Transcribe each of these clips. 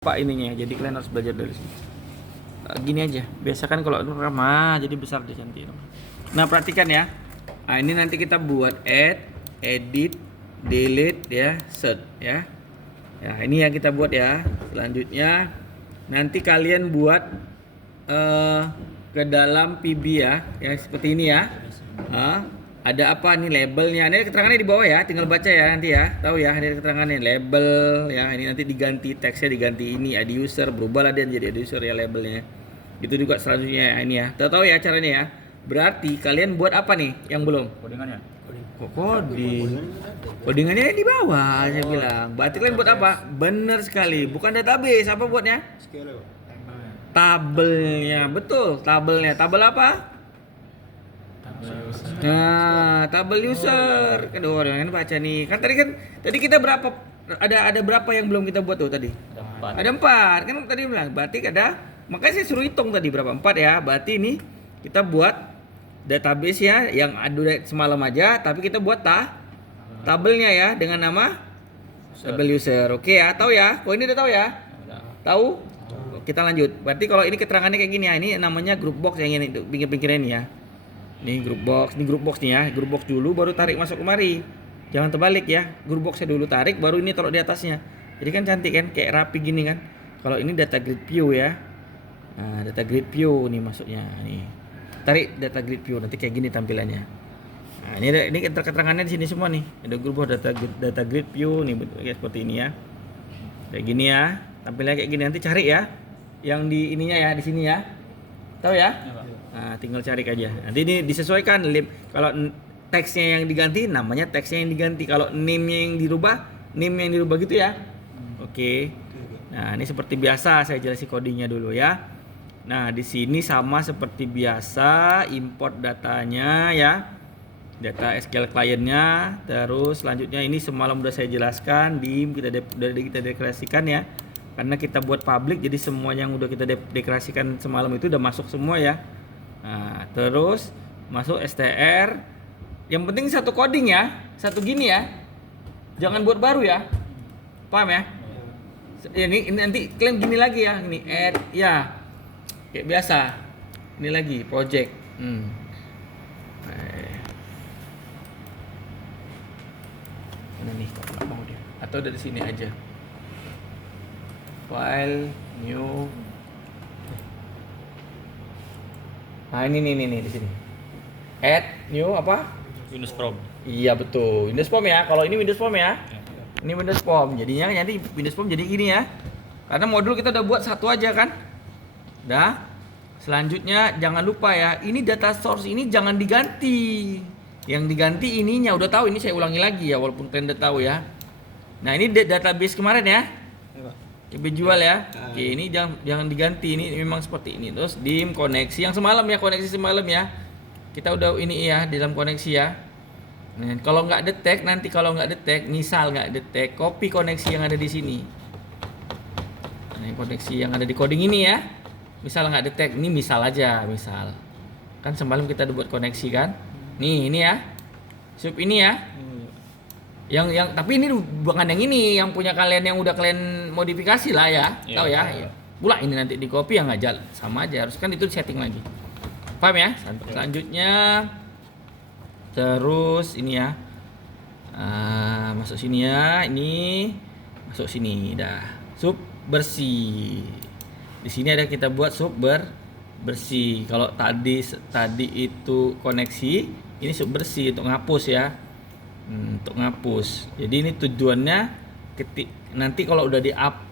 Pak ininya, jadi kalian harus belajar dari sini. Gini aja, biasa kan kalau ramah jadi besar di cantik. Nah perhatikan ya. Nah ini nanti kita buat add, edit, delete ya, search ya. Ya ini yang kita buat ya. Selanjutnya nanti kalian buat ke dalam PB ya, seperti ini ya. Ada apa nih labelnya? Ini keterangannya di bawah ya, tinggal baca ya nanti ya. Tahu ya, ada keterangannya label ya. Ini nanti diganti teksnya, diganti ini add user, berubahlah dia jadi add user ya labelnya. Itu juga selanjutnya ya, ini ya. Tahu ya caranya ya. Berarti kalian buat apa nih yang belum? Codingannya. Kok coding? Codingannya di bawah saya bilang. Berarti kalian buat apa? Bener sekali. Bukan database, apa buatnya? Tabelnya, betul. Tabelnya, tabel apa? Nah, tabel user. Kedua orang kan baca nih. Kan tadi kita berapa? Ada berapa yang belum kita buat tuh tadi? Ada 4. Kan tadi bilang. Berarti ada. Makanya saya suruh hitung tadi berapa? 4 ya. Berarti ini kita buat database ya yang ada semalam aja, tapi kita buat tabelnya ya dengan nama tabel user. Oke ya, tahu ya? Kok ini udah tahu ya? Tahu? Kita lanjut. Berarti kalau ini keterangannya kayak gini ya. Ini namanya group box yang ini pinggir-pinggirnya ini ya. Ini group box nih ya. Group box dulu baru tarik masuk kemari. Jangan terbalik ya. Group boxnya dulu tarik baru ini taruh di atasnya. Jadi kan cantik kan, kayak rapi gini kan. Kalau ini data grid view ya. Nah, data grid view nih masuknya nih. Tarik data grid view nanti kayak gini tampilannya. Nah, ini keterangannya di sini semua nih. Ada group box data grid view nih kayak seperti ini ya. Kayak gini ya. Tampilannya kayak gini nanti cari ya. Yang di ininya ya di sini ya. Tahu ya? Nah, tinggal cari aja. Nanti ini disesuaikan. Kalau teksnya yang diganti, namanya teksnya yang diganti. Kalau name-nya yang dirubah, name yang dirubah gitu ya. Oke. Nah, ini seperti biasa saya jelasin codingnya dulu ya. Nah, di sini sama seperti biasa import datanya ya. Data SQL kliennya. Terus selanjutnya ini semalam udah saya jelaskan kita deklarasikan ya. Karena kita buat public jadi semua yang udah kita deklarasikan semalam itu udah masuk semua ya. Nah, terus masuk str. Yang penting satu coding ya, satu gini ya. Jangan buat baru ya. Paham ya? Ini nanti klaim gini lagi ya, ini add ya. Kayak biasa. Ini lagi project. Mana nih kok nggak mau dia? Atau dari sini aja. File new. Nah ini nih di sini. Add new apa? Windows Form. Iya betul. Windows Form ya. Kalau ini Windows Form ya. Ini Windows Form. Jadinya nanti Windows Form jadi gini ya. Karena modul kita udah buat satu aja kan. Dah. Selanjutnya jangan lupa ya. Ini data source ini jangan diganti. Yang diganti ininya udah tahu. Ini saya ulangi lagi ya. Walaupun kalian udah tahu ya. Nah ini database kemarin ya. Coba jual ya. Oke, ini jangan diganti. Ini memang seperti ini. Terus dim koneksi yang semalam ya, koneksi semalam ya. Kita udah ini ya di dalam koneksi ya. Nah, kalau nggak detect nanti misal nggak detect, copy koneksi yang ada di sini. Nah, ini koneksi yang ada di coding ini ya. Misal nggak detect, ini misal aja, misal. Kan semalam kita udah buat koneksi kan. Nih, ini ya. Sub ini ya. Yang tapi ini bukan yang ini yang punya kalian yang udah kalian modifikasi lah ya, tahu ya. Pula ini nanti di copy yang nggak jalan sama aja harus kan itu setting lagi. Paham ya? Selanjutnya terus ini ya masuk sini ya, ini masuk sini dah sub bersih. Di sini ada kita buat sub bersih. Kalau tadi itu koneksi, ini sub bersih untuk ngapus ya. Untuk ngapus. Jadi ini tujuannya nanti kalau udah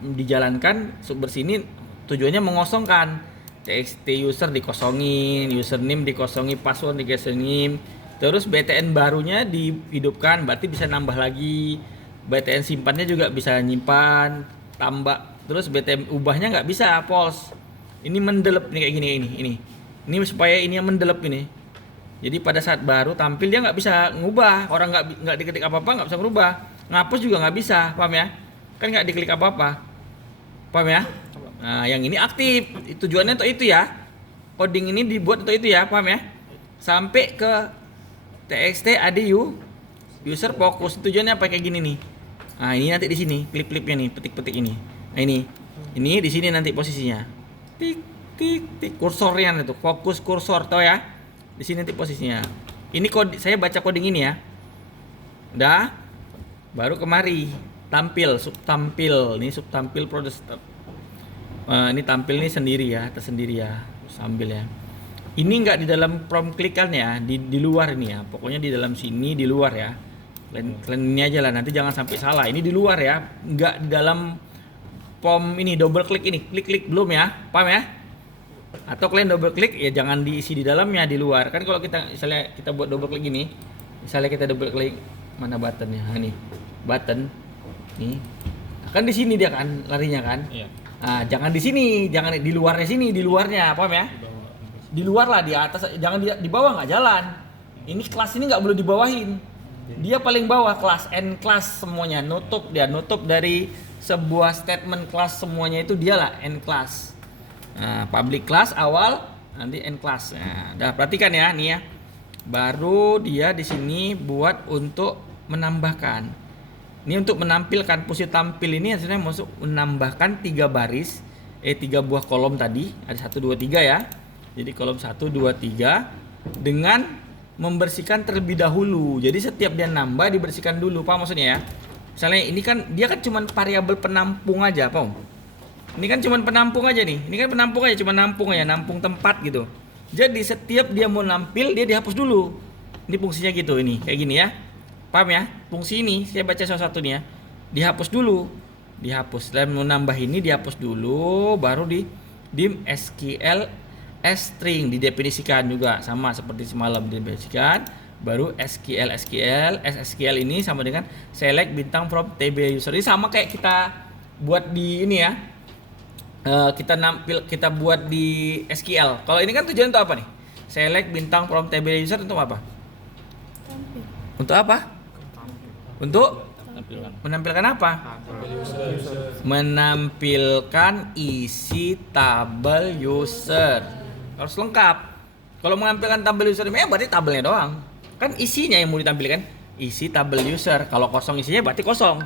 dijalankan sub bersih ini tujuannya mengosongkan txt user dikosongin, username dikosongin, password dikosongin, terus btn barunya dihidupkan, berarti bisa nambah lagi, btn simpannya juga bisa nyimpan, tambah, terus btn ubahnya nggak bisa false. Ini mendelep nih kayak gini ini supaya ini yang mendelep ini. Jadi pada saat baru tampil dia nggak bisa ngubah, orang nggak diketik apa-apa nggak bisa ngubah, ngapus juga nggak bisa, paham ya? Kan nggak diklik apa-apa, paham ya? Nah yang ini aktif, tujuannya untuk itu ya, coding ini dibuat untuk itu ya, paham ya? Sampai ke txt adu user fokus, tujuannya apa kayak gini nih? Nah ini nanti di sini klip-klipnya nih, petik-petik ini. Nah ini Ini di sini nanti posisinya. Tik tik tik kursornya itu, fokus kursor tau ya. Di sini nanti posisinya. Ini kode saya baca coding ini ya. Udah. Baru kemari tampil subtampil. Ini subtampil product. Ini tampil nih sendiri ya, tersendiri ya. Sambil ya. Ini enggak di dalam prompt klikan ya, di luar ini ya. Pokoknya di dalam sini di luar ya. Kalian ini aja lah, nanti jangan sampai salah. Ini di luar ya, enggak di dalam form ini double klik ini. Klik belum ya. Paham ya? Atau kalian double klik ya jangan diisi di dalamnya, di luar. Kan kalau kita misalnya kita buat double klik gini, misalnya kita double klik mana buttonnya? Nah, ini. Button. Nih. Kan di sini dia kan larinya kan? Iya. Nah, jangan di sini, jangan di luarnya sini, di luarnya, paham ya? Di luar lah, di atas, jangan di bawah nggak jalan. Ini kelas ini nggak boleh dibawahin. Dia paling bawah kelas N kelas semuanya, nutup dari sebuah statement kelas semuanya itu dia lah N kelas. Nah, public class awal, nanti N kelas. Nah, udah perhatikan ya, nih ya. Baru dia di sini buat untuk menambahkan. Ini untuk menampilkan posisi tampil ini hasilnya masuk menambahkan 3 baris 3 buah kolom tadi, ada 1 2 3 ya. Jadi kolom 1 2 3 dengan membersihkan terlebih dahulu. Jadi setiap dia nambah dibersihkan dulu, paham maksudnya ya? Misalnya ini kan dia kan cuma variabel penampung aja, paham? Ini kan cuma penampung aja nih. Ini kan penampung aja, cuma nampung aja, nampung tempat gitu. Jadi setiap dia mau nampil dia dihapus dulu. Ini fungsinya gitu ini, kayak gini ya. Paham ya? Fungsi ini saya baca salah satu nih ya. Dihapus dulu. Dihapus. Setelah mau nambah ini dihapus dulu, baru di dim SQL string didefinisikan juga sama seperti semalam didefinisikan. Baru SQL ini sama dengan select bintang from table user. Ini sama kayak kita buat di ini ya. Kita buat di SQL. Kalau ini kan tujuan untuk apa nih? Select bintang from table user untuk apa? Untuk apa? Untuk menampilkan apa? Menampilkan isi tabel user. Harus lengkap. Kalau menampilkan tabel user ini berarti tabelnya doang. Kan isinya yang mau ditampilkan, isi tabel user. Kalau kosong isinya berarti kosong.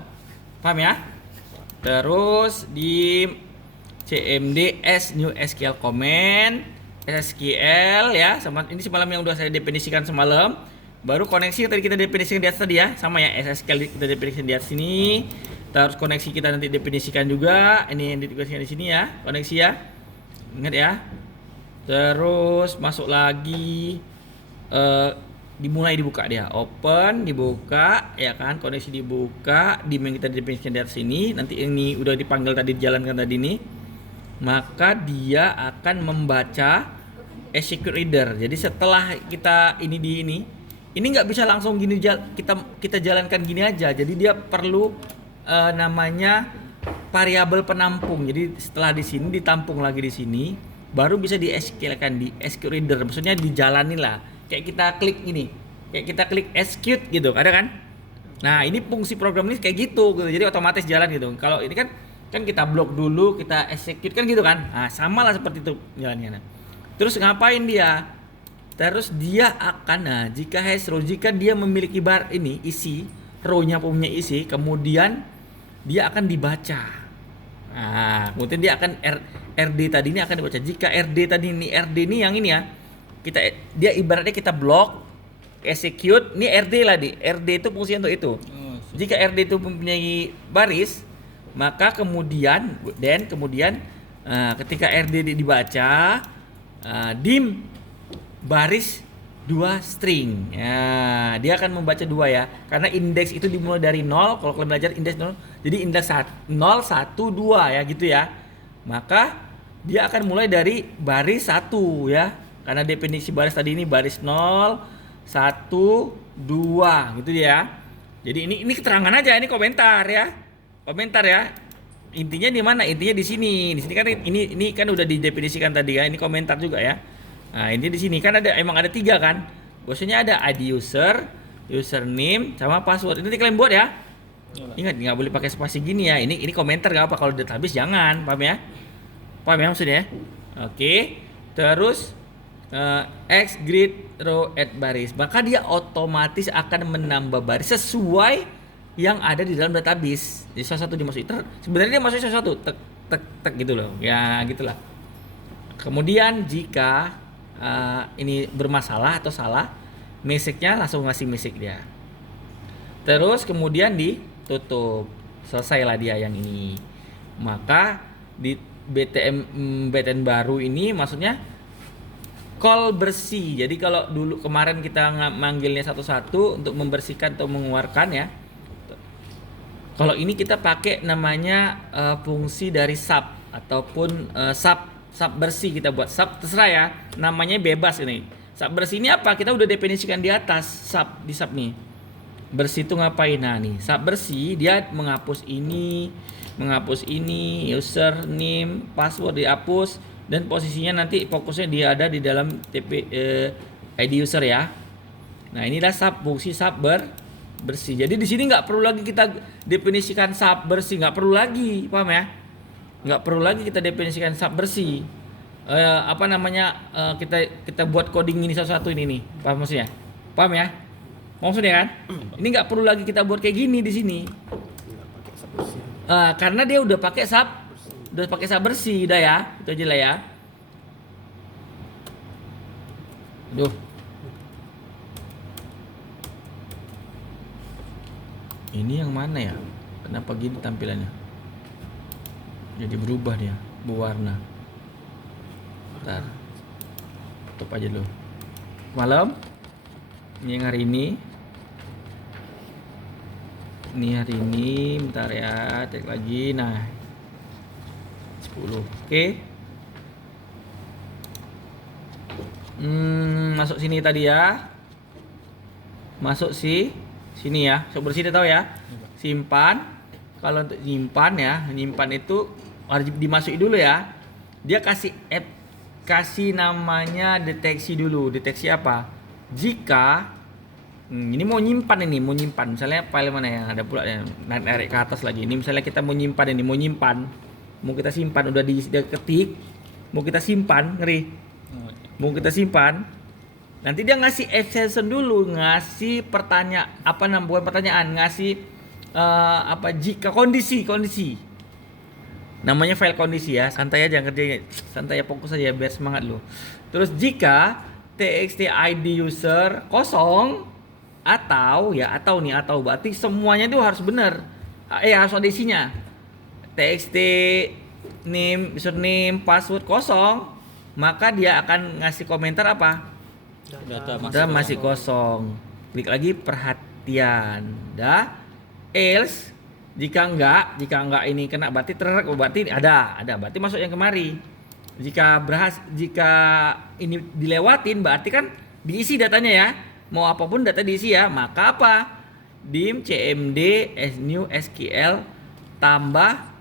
Paham ya? Terus di CMD S new SQL comment SQL ya, sama ini semalam yang udah saya definisikan semalam. Baru koneksi tadi kita definisikan di atas tadi ya, sama ya SQL kita definisikan di atas sini. Terus koneksi kita nanti definisikan juga. Ini yang didefinisikan di sini ya, koneksi ya. Ingat ya. Terus masuk lagi dimulai dibuka dia. Open, dibuka ya kan, koneksi dibuka, dim yang kita definisikan di atas sini. Nanti ini udah dipanggil tadi, dijalankan tadi nih. Maka dia akan membaca execute reader. Jadi setelah kita ini nggak bisa langsung gini kita jalankan gini aja. Jadi dia perlu namanya variabel penampung. Jadi setelah di sini ditampung lagi di sini, baru bisa di SQL-kan di execute reader. Maksudnya dijalanin lah. Kayak kita klik ini, kayak kita klik execute gitu, ada kan? Nah ini fungsi program ini kayak gitu. Jadi otomatis jalan gitu. Kalau ini kan kita blok dulu, kita execute kan gitu kan. Nah sama lah seperti itu jalannya. Nah. Terus ngapain dia? Terus dia akan, jika hash row, jika dia memiliki bar ini isi, row-nya punya isi, kemudian dia akan dibaca. Nah, kemudian dia akan RD tadi ini akan dibaca. Jika RD ini yang ini ya, dia ibaratnya kita blok, execute, ini RD lah di. RD itu fungsinya untuk itu. Jika RD itu mempunyai baris, maka kemudian ketika RD dibaca, dim baris 2 string. Ya, dia akan membaca 2 ya. Karena indeks itu dimulai dari 0. Kalau kalian belajar indeks 0, jadi indeks 0 1 2 ya gitu ya. Maka dia akan mulai dari baris 1 ya. Karena definisi baris tadi ini baris 0 1 2 gitu ya. Jadi ini keterangan aja, ini komentar ya. Komentar ya. Intinya di mana? Intinya di sini. Di sini kan ini kan udah didefinisikan tadi ya. Ini komentar juga ya. Nah, ini di sini kan emang ada 3 kan. Biasanya ada ID user, username sama password. Ini nanti kalian buat ya. Ingat nggak boleh pakai spasi gini ya. Ini komentar nggak apa, kalau database jangan, paham ya? Paham ya maksudnya? Oke. Terus X grid row add baris. Maka dia otomatis akan menambah baris sesuai yang ada di dalam database. Jadi salah satu dimasukin. Sebenarnya dia masukin salah satu. tek tek gitu loh. Ya gitulah. Kemudian jika ini bermasalah atau salah, message-nya langsung ngasih message dia. Terus kemudian ditutup. Selesailah dia yang ini. Maka di BTN baru ini maksudnya call bersih. Jadi kalau dulu kemarin kita manggilnya satu-satu untuk membersihkan atau mengeluarkan ya. Kalau ini kita pakai namanya fungsi dari sub ataupun sub bersih kita buat. Sub terserah ya, namanya bebas ini. Sub bersih ini apa? Kita udah definisikan di atas di sub nih. Bersih itu ngapain? Nah nih, sub bersih dia menghapus ini, username, password dihapus, dan posisinya nanti fokusnya dia ada di dalam ID user ya. Nah inilah fungsi sub bersih. Jadi di sini nggak perlu lagi kita definisikan sub bersih, nggak perlu lagi, paham ya? Nggak perlu lagi kita definisikan sub bersih. Kita buat coding ini satu-satu ini nih, paham maksudnya? Paham ya? Maksudnya kan? Ini nggak perlu lagi kita buat kayak gini di sini. Karena dia udah pakai sub bersih, udah ya, itu aja lah ya. Aduh. Ini yang mana ya? Kenapa gini tampilannya? Jadi berubah dia, berwarna. Bentar. Tutup aja dulu. Malam. Ini yang hari ini. Ini hari ini, bentar ya, cek lagi. Nah. 10. Oke. Masuk sini tadi ya. Masuk sini ya. Sok bersih tahu ya. Simpan. Kalau untuk nyimpan ya, nyimpan itu wajib dimasuki dulu ya. Dia kasih namanya deteksi dulu. Deteksi apa? Jika ini mau nyimpan, misalnya file mana yang ada pula yang narik ke atas lagi. Ini misalnya kita mau nyimpan, mau kita simpan, udah ketik, mau kita simpan, mau kita simpan. Nanti dia ngasih exception dulu, ngasih bukan pertanyaan, ngasih jika kondisi. Namanya file kondisi ya, santai aja kerjanya, santai ya, fokus aja biar semangat lo. Terus jika txt id user kosong atau berarti semuanya itu harus benar. Harus ada isinya. Txt name, username, password kosong, maka dia akan ngasih komentar apa? Data masih kosong. Klik lagi perhatian. Else jika enggak ini kena berarti berarti berarti masuk yang kemari. Jika ini dilewatin berarti kan diisi datanya ya. Mau apapun data diisi ya. Maka apa? Dim cmd new sql tambah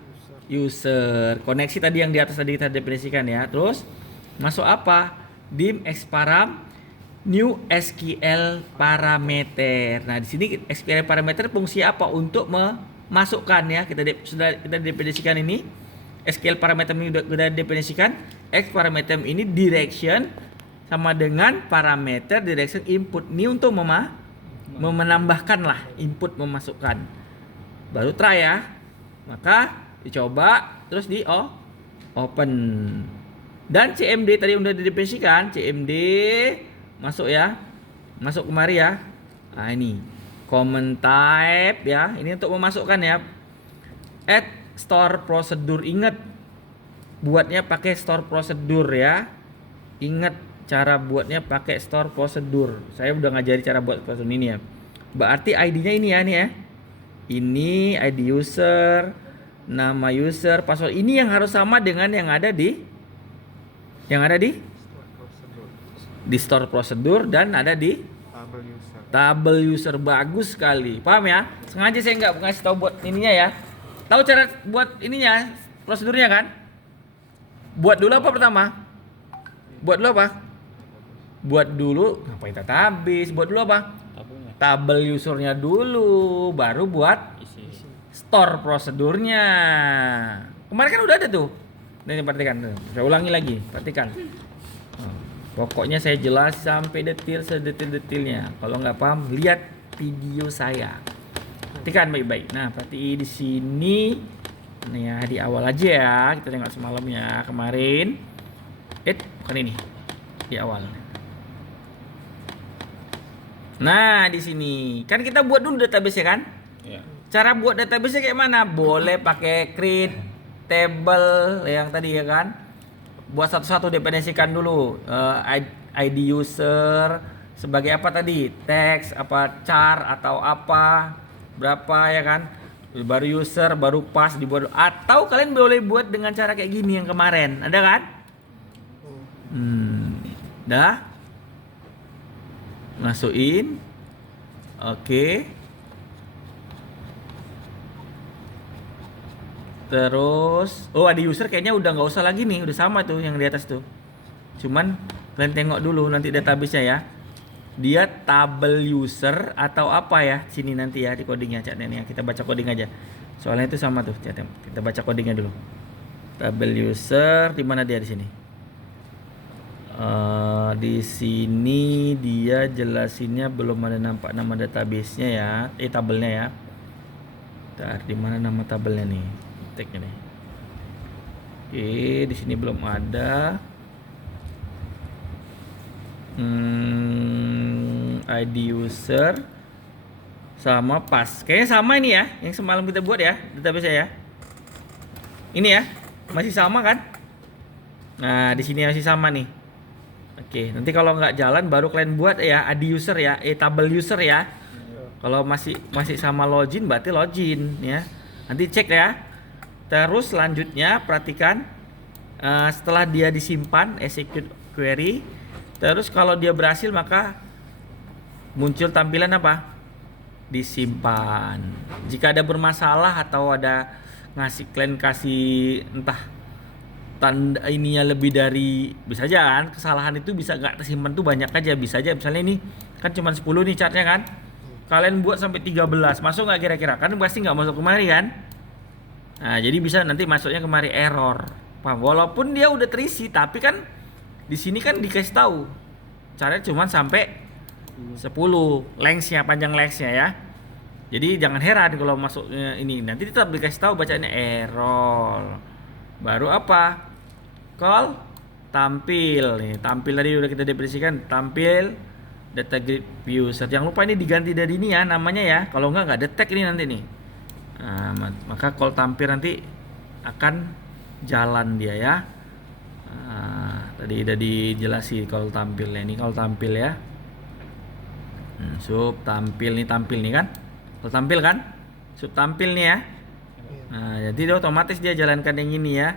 user. Koneksi tadi yang di atas tadi kita definisikan ya. Terus masuk apa? Dim xparam new SQL parameter. Nah, di sini SQL parameter fungsi apa? Untuk memasukkan ya. Kita definisikan ini. SQL parameter ini sudah definisikan. X parameter ini direction sama dengan parameter direction input. Ini untuk menambahkan lah input, memasukkan. Baru try ya. Maka dicoba terus di open. Dan CMD tadi udah didefinisikan, CMD masuk ya. Masuk kemari ya. Nah, ini command type ya. Ini untuk memasukkan ya. Add store procedure, ingat buatnya pakai store procedure ya. Ingat cara buatnya pakai store procedure. Saya udah ngajari cara buat procedure ini ya. Berarti ID-nya ini ya, ini ID user, nama user, password. Ini yang harus sama dengan yang ada di store procedure dan ada di table user. Bagus sekali. Paham ya? Sengaja saya nggak ngasih tahu buat ininya ya. Tahu cara buat ininya, prosedurnya kan? Buat dulu apa pertama? Buat dulu ngapain database? Buat dulu apa? Tabel usernya dulu, baru buat store prosedurnya. Kemarin kan udah ada tuh. Ini perhatikan, saya ulangi lagi, perhatikan. Pokoknya saya jelas sampai sedetil-detilnya. Kalau nggak paham, lihat video saya. Perhatikan baik-baik. Nah, berarti di sini Ini ya di awal aja ya, kita tengok semalam ya kemarin. Bukan ini di awal. Nah di sini kan kita buat dulu database ya kan? Ya. Cara buat database kayak mana? Boleh pakai create table yang tadi ya kan? Buat satu-satu dependensikan dulu. ID user sebagai apa tadi? Text, apa char atau apa? Berapa ya kan? Baru user, baru pass dibuat. Atau kalian boleh buat dengan cara kayak gini yang kemarin. Ada kan? Dah? Masukin. Oke. Terus ada user kayaknya udah nggak usah lagi nih, udah sama tuh yang di atas tuh. Cuman kalian tengok dulu nanti database-nya ya. Dia tabel user atau apa ya? Sini nanti ya di codingnya chatnya nih ya. Kita baca coding aja. Soalnya itu sama tuh chatnya. Kita baca codingnya dulu. Tabel user di mana dia di sini? Di sini dia jelasinnya belum ada nampak nama database-nya ya, tabelnya ya. Ntar di mana nama tabelnya nih? Tag-nya nih. Oke, di sini belum ada. ID user sama pass. Kayaknya sama ini ya, yang semalam kita buat ya, database ya. Ini ya, masih sama kan? Nah, di sini masih sama nih. Oke, nanti kalau nggak jalan baru kalian buat ya ID user ya, tabel user ya. Kalau masih sama login berarti login ya. Nanti cek ya. Terus selanjutnya perhatikan setelah dia disimpan execute query. Terus kalau dia berhasil maka muncul tampilan apa? Disimpan. Jika ada bermasalah atau ada kalian kasih entah tanda ininya lebih dari, bisa aja kan kesalahan itu bisa nggak tersimpan tuh banyak aja, bisa aja misalnya ini kan cuma 10 nih chartnya kan, kalian buat sampai 13 masuk nggak kira-kira, kan pasti nggak masuk kemari kan. Nah jadi bisa nanti masuknya kemari error, paham? Walaupun dia udah terisi tapi kan di sini kan dikasih tahu caranya cuma sampai 10 lengthnya, panjang lengthnya ya. Jadi jangan heran kalau masuknya ini, nanti tetap dikasih tahu bacanya error. Baru apa? Call tampil nih, tampil tadi udah kita definisikan, tampil data grid user. Jangan lupa ini diganti dari ini ya namanya ya, kalau nggak detect ini nanti nih. Nah, maka call tampil nanti akan jalan dia ya. Nah, tadi udah dijelasin call tampilnya, ini call tampil ya. Sub tampil nih kan, call tampil kan, sub tampil nih ya. Nah, jadi dia otomatis dia jalankan yang ini ya.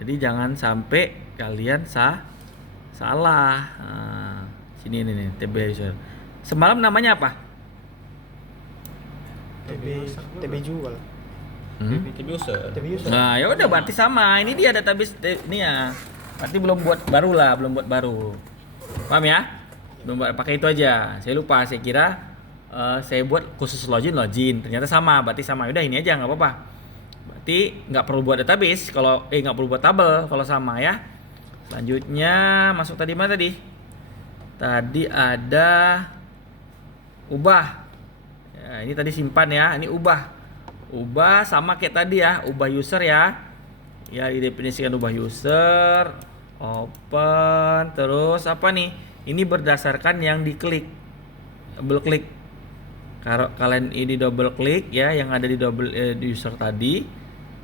Jadi jangan sampai kalian salah. Nah, sini nih TB user. Semalam namanya apa? TB jual. TB user. Nah, ya udah berarti sama. Ini dia database ini ya. Berarti belum buat baru. Paham ya? Belum pakai itu aja. Saya lupa, saya kira saya buat khusus login. Ternyata sama, berarti sama. Udah ini aja nggak apa-apa. Berarti nggak perlu buat database kalau nggak perlu buat tabel kalau sama ya. Selanjutnya masuk tadi mana tadi? Tadi ada ubah. Ya, ini tadi simpan ya. Ini ubah sama kayak tadi ya. Ubah user ya. Ya didefinisikan ubah user. Open. Terus apa nih? Ini berdasarkan yang diklik. Double klik. Kalau kalian ini double klik ya yang ada di di user tadi,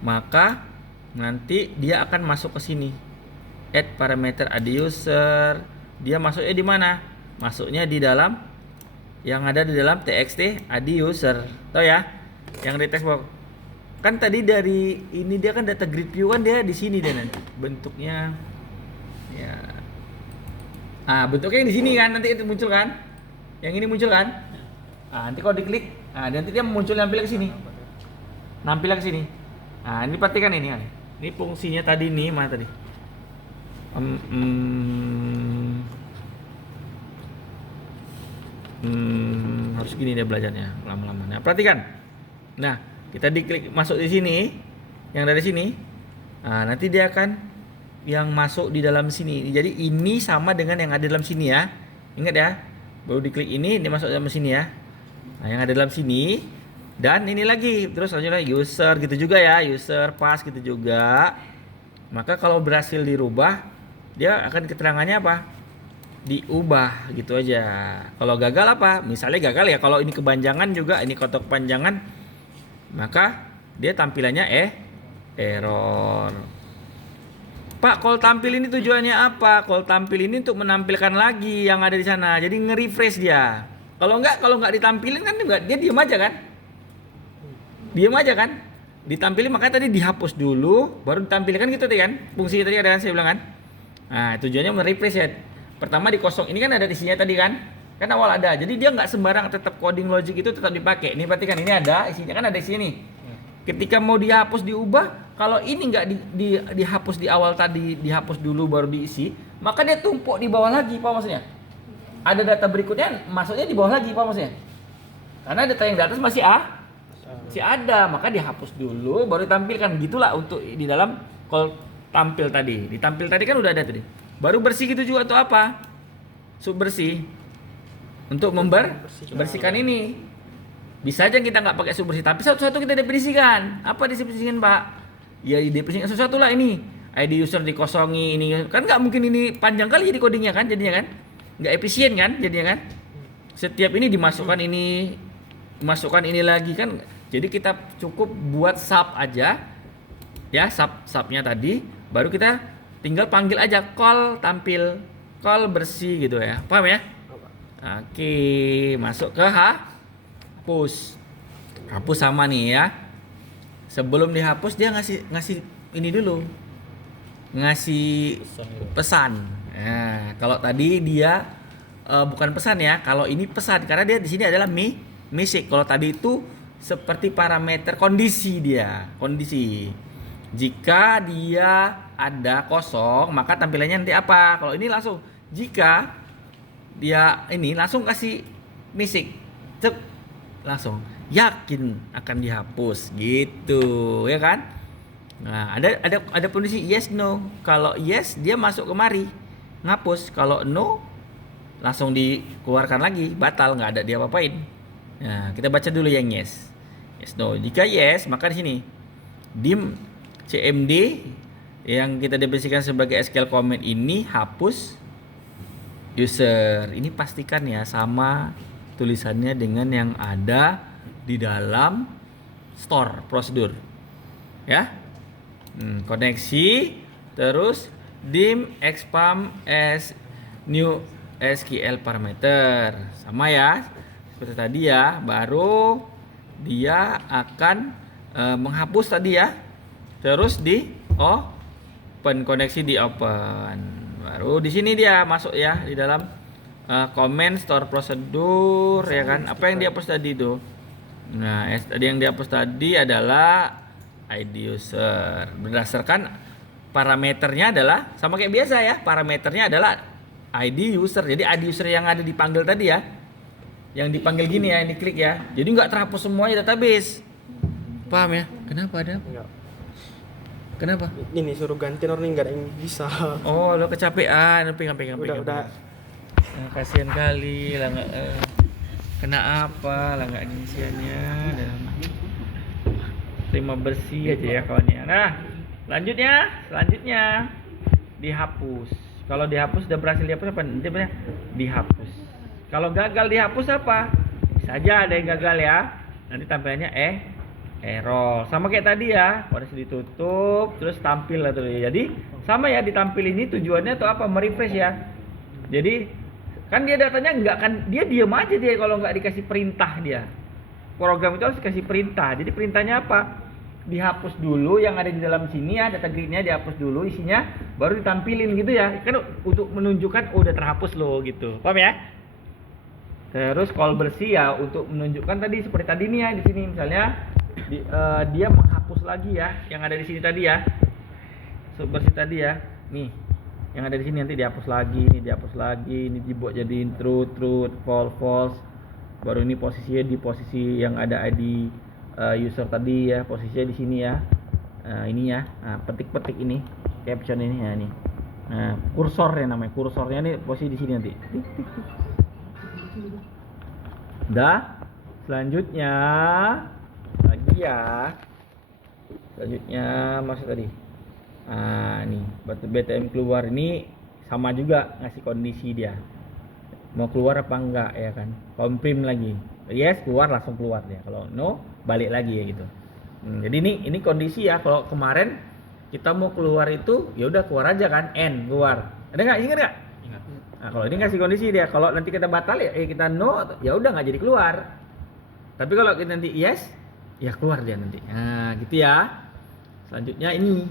maka nanti dia akan masuk ke sini. Add parameter add user. Dia masuknya di mana? Masuknya di dalam yang ada di dalam txt add user. Tahu ya? Yang di text box. Kan tadi dari ini dia kan data grid view kan dia di sini dia nanti. Bentuknya ya. Ah, bentuknya di sini kan nanti itu muncul kan? Yang ini muncul kan? Nah, nanti kalau diklik, nanti dia muncul nampil ke sini. Nah, ini perhatikan ini kan. Ini fungsinya tadi nih, mana tadi? Harus gini dia belajarnya lama-lama. Nah, perhatikan. Nah, kita diklik masuk di sini, yang dari sini. Nah, nanti dia akan yang masuk di dalam sini. Jadi ini sama dengan yang ada dalam sini ya. Ingat ya. Baru diklik ini dia masuk dalam sini ya. Nah, yang ada dalam sini Dan ini lagi, terus selanjutnya user gitu juga ya, user pass gitu juga. Maka kalau berhasil dirubah, dia akan keterangannya apa? Diubah gitu aja. Kalau gagal apa? Misalnya gagal ya, kalau ini kepanjangan juga, ini kotak kepanjangan, maka dia tampilannya error. Pak, call tampil ini tujuannya apa? Call tampil ini untuk menampilkan lagi yang ada di sana. Jadi nge-refresh dia. Kalau nggak ditampilin kan dia diam aja kan? Diam aja kan? Ditampilin makanya tadi dihapus dulu, baru ditampilkan gitu tadi kan? Fungsi tadi ada kan saya bilang kan? Nah, tujuannya nge-refresh ya. Pertama di kosong ini kan ada isinya tadi kan? Kan awal ada. Jadi dia nggak sembarang, tetap coding logic itu tetap dipakai. Ini berarti kan ini ada isinya kan, ada isinya nih. Ketika mau dihapus diubah, kalau ini nggak dihapus di awal tadi, dihapus dulu baru diisi, maka dia tumpuk di bawah lagi, apa maksudnya? Ada data berikutnya, masuknya di bawah lagi, apa maksudnya? Karena data yang di atas masih ada, maka dihapus dulu baru ditampilkan. Gitulah untuk di dalam call tampil tadi. Ditampil tadi kan udah ada tadi. Baru bersih gitu juga atau apa? Sub bersih untuk membersihkan ini. Bisa aja kita nggak pakai sub bersih, tapi satu-satu kita definisikan. Apa definisikan Pak? Ya definisikan sesuatu lah ini. ID user dikosongi ini kan nggak mungkin ini panjang kali jadi codingnya kan, jadinya kan nggak efisien kan jadinya kan. Setiap ini dimasukkan ini, masukkan ini lagi kan. Jadi kita cukup buat sub aja ya, subnya tadi, baru kita tinggal panggil aja call tampil, call bersih gitu ya, paham ya? Oke, masuk ke hapus sama nih ya. Sebelum dihapus dia ngasih ini dulu, ngasih pesan. Nah, kalau tadi dia bukan pesan ya, kalau ini pesan karena dia di sini adalah message. Kalau tadi itu seperti parameter kondisi dia, kondisi. Jika dia ada kosong, maka tampilannya nanti apa? Kalau ini langsung, jika dia ini langsung kasih message, langsung yakin akan dihapus gitu ya kan. Nah, ada kondisi yes no. Kalau yes dia masuk kemari ngapus, kalau no langsung dikeluarkan lagi, batal, nggak ada dia apa-apain. Nah, kita baca dulu yang yes no. Jika yes, maka di sini dim cmd yang kita definisikan sebagai SQL comment ini hapus user. Ini pastikan ya sama tulisannya dengan yang ada di dalam store prosedur ya. Koneksi terus dim expand as new SQL parameter sama ya seperti tadi ya. Baru dia akan menghapus tadi ya, terus di open, koneksi di open, baru di sini dia masuk ya di dalam comment store prosedur ya kan. Apa yang dihapus tadi itu? Nah, tadi yang dihapus tadi adalah ID user. Berdasarkan parameternya adalah sama kayak biasa ya. Parameternya adalah ID user. Jadi ID user yang ada dipanggil tadi ya, yang dipanggil gini ya, ini klik ya. Jadi nggak terhapus semuanya database. Paham ya? Kenapa ada? Enggak. Kenapa? Ini suruh ganti orang ini nggak ada yang bisa. Oh, lo kecapean, pengen. Udah. Kasihan kali lah, nggak kena apa lah, nggak isiannya. Terima bersih aja ya kawannya. Nah, selanjutnya dihapus. Kalau dihapus udah berhasil dihapus apa? Nanti dihapus. Kalau gagal dihapus apa? Bisa aja ada yang gagal ya. Nanti tampilannya error. Sama kayak tadi ya. Pada ditutup terus tampil lah tuh. Jadi sama ya, ditampil ini tujuannya tuh apa? Merefresh ya. Jadi kan dia datanya nggak kan, dia diam aja dia kalau nggak dikasih perintah dia. Program itu harus dikasih perintah. Jadi perintahnya apa? Dihapus dulu yang ada di dalam sini ya, data gridnya dihapus dulu isinya, baru ditampilin gitu ya. Kan untuk menunjukkan udah terhapus loh gitu. Paham ya? Terus call bersih ya untuk menunjukkan tadi seperti tadi nih ya, di sini misalnya dia menghapus lagi ya yang ada di sini tadi ya. Bersih tadi ya. Nih. Yang ada di sini nanti dihapus lagi, ini dibuat jadiin true, false. Baru ini posisinya di posisi yang ada ID user tadi ya, posisinya di sini ya. Ini ya, petik ini, caption ini ya nih. Nah, kursornya namanya, kursornya nih posisi di sini nanti. Dah, selanjutnya ya. Selanjutnya masuk tadi. Nih batu BTM keluar ini sama juga ngasih kondisi dia. Mau keluar apa enggak ya kan? Confirm lagi. Yes, keluar langsung keluar dia. Kalau no, balik lagi ya gitu. Jadi ini kondisi ya. Kalau kemarin kita mau keluar itu ya udah keluar aja kan, N keluar. Ada nggak? Ingat nggak? Ingat. Nah, kalau ini kasih kondisi dia. Kalau nanti kita batal ya kita no, ya udah nggak jadi keluar. Tapi kalau kita nanti yes, ya keluar dia nanti. Nah, gitu ya. Selanjutnya ini.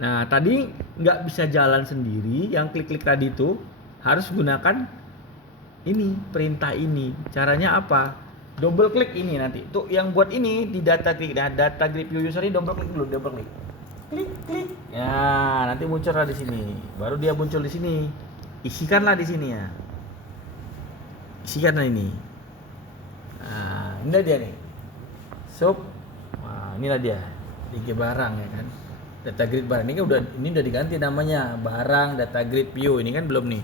Nah, tadi nggak bisa jalan sendiri, yang klik-klik tadi itu harus gunakan ini, perintah ini. Caranya apa? Double klik ini nanti. Tuh yang buat ini di data klik. Nah, data grip view user ini double klik dulu, double klik. Klik. Ya, nanti muncullah di sini. Baru dia muncul di sini. Isikanlah di sini ya. Isikanlah ini. Nah, ini dia nih. Sub. Nah, inilah dia. DG barang ya kan. Data grid barang ini kan udah diganti namanya, barang data grid view. Ini kan belum nih,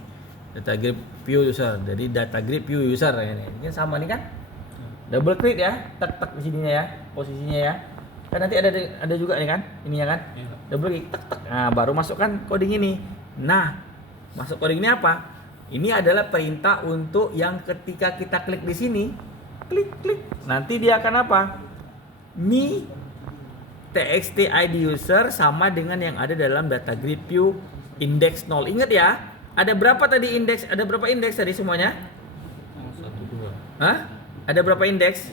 data grid view user, jadi data grid view user ya, ini kan sama nih kan, double klik ya, tek di sininya ya, posisinya ya kan, nanti ada juga nih kan ininya kan, double klik tek. Nah baru masukkan coding ini. Nah masuk coding ini apa, ini adalah perintah untuk yang ketika kita klik di sini, klik nanti dia akan apa, mi txt ID user sama dengan yang ada dalam data grid view index 0. Ingat ya, ada berapa tadi indeks? Ada berapa indeks tadi semuanya? 1, 2. Hah? Ada berapa indeks?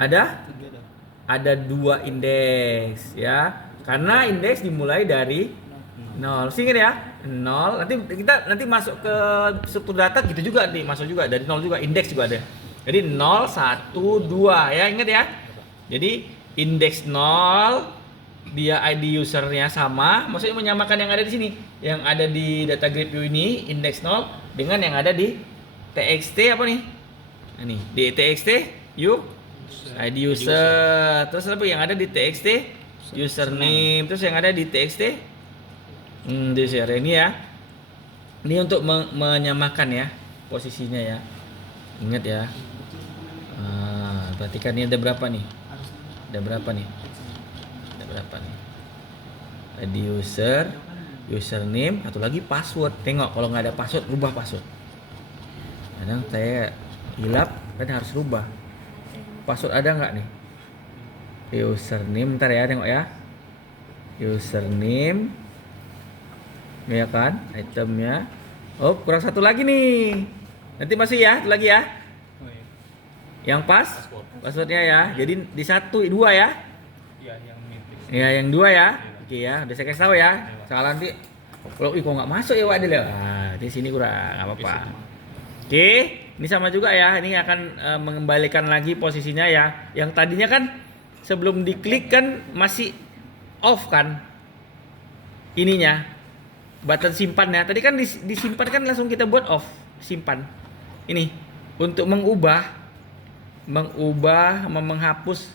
Ada 2 indeks ya. Karena indeks dimulai dari 0. Ingat ya? 0. Nanti masuk ke struktur data gitu juga nanti masuk juga dari 0 juga, indeks juga ada. Jadi 0 1 2 ya, ingat ya. Jadi indeks 0 dia ID usernya sama, maksudnya menyamakan yang ada di sini, yang ada di data grid view ini indeks 0 dengan yang ada di txt apa nih? Ini di txt ID user, terus apa yang ada di txt username, terus yang ada di txt user ini ya. Ini untuk menyamakan ya posisinya ya. Ingat ya. Perhatikan ini ada berapa nih? Ada berapa nih? ID user, username, satu lagi password. Tengok kalau nggak ada password, rubah password. Kadang saya hilap, kan harus rubah. Password ada nggak nih? Username, bentar ya, tengok ya. Username, ya kan? Itemnya. Oh, kurang satu lagi nih. Nanti masih ya, satu lagi ya. Yang pas passwordnya ya. Jadi di 1, 2 ya. Iya, yang meeting. Ya, yang 2 ya. Oke ya, udah saya kasih tahu ya. Salah nanti kalau kok nggak masuk ya Wadil ya. Di sini kurang, nggak apa-apa. Oke, ini sama juga ya. Ini akan mengembalikan lagi posisinya ya. Yang tadinya kan sebelum diklik kan masih off kan. Ininya. Button simpannya. Tadi kan disimpan kan langsung kita buat off, simpan. Ini untuk mengubah menghapus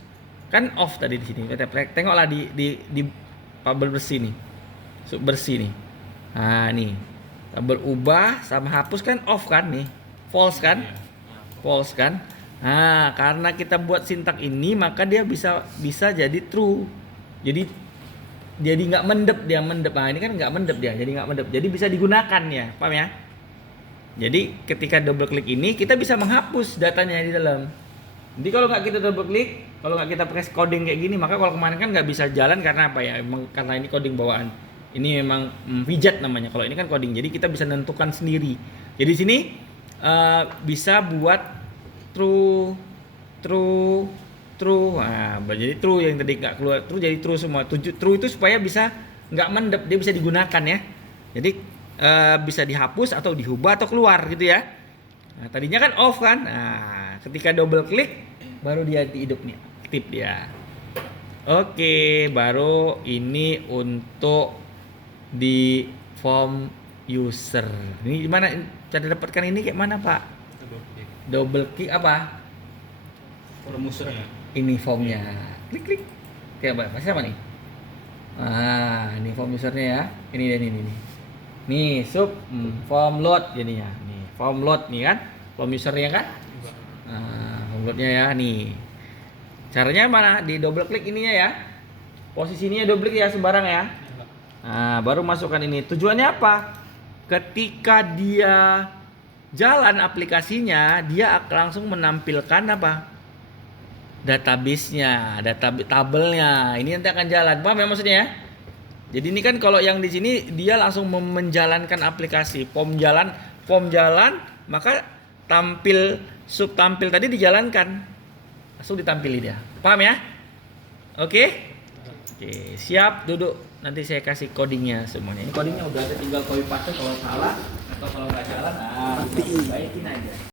kan off tadi di sini. Kita tengoklah di tabel bersih nih. Bersih nih. Nah, nih. Tabel ubah sama hapus kan off kan nih. False kan? False kan? Nah, karena kita buat sintak ini maka dia bisa jadi true. Jadi nggak mendep dia. Nah, ini kan nggak mendep dia. Jadi nggak mendep. Jadi bisa digunakan ya. Paham ya? Jadi ketika double klik ini kita bisa menghapus datanya di dalam. Jadi kalau nggak kita double klik, kalau nggak kita press coding kayak gini, maka kalau kemarin kan nggak bisa jalan karena apa ya? Emang karena ini coding bawaan. Ini memang widget namanya. Kalau ini kan coding, jadi kita bisa menentukan sendiri. Jadi sini bisa buat true. Nah, jadi true yang tadi nggak keluar, true jadi true semua. True itu supaya bisa nggak mendep, dia bisa digunakan ya. Jadi bisa dihapus atau diubah atau keluar gitu ya. Nah, tadinya kan off kan. Nah, ketika double klik baru dia hidup nih, aktif dia. Oke, baru ini untuk di form user. Ini gimana cara dapatkan ini kayak mana, Pak? Double klik apa? Form usernya. Ini formnya. Klik. Kayak apa? Masih apa nih? Nah, ini form usernya ya. Ini dan ini nih. Nih, sub form load jadinya. Nih, form load nih kan. Form usernya kan? Nah, form loadnya ya nih. Caranya mana? Di double klik ininya ya. Posisinya double klik ya sembarang ya. Nah, baru masukkan ini. Tujuannya apa? Ketika dia jalan aplikasinya, dia akan langsung menampilkan apa? Database-nya, tabelnya. Ini nanti akan jalan. Paham ya maksudnya ya? Jadi ini kan kalau yang di sini dia langsung menjalankan aplikasi, form jalan, maka tampil tadi dijalankan. Langsung ditampili dia. Paham ya? Oke? Oke, siap, duduk. Nanti saya kasih codingnya semuanya. Ini codingnya udah ada, tinggal copy paste kalau salah atau kalau nggak jalan, baikin aja.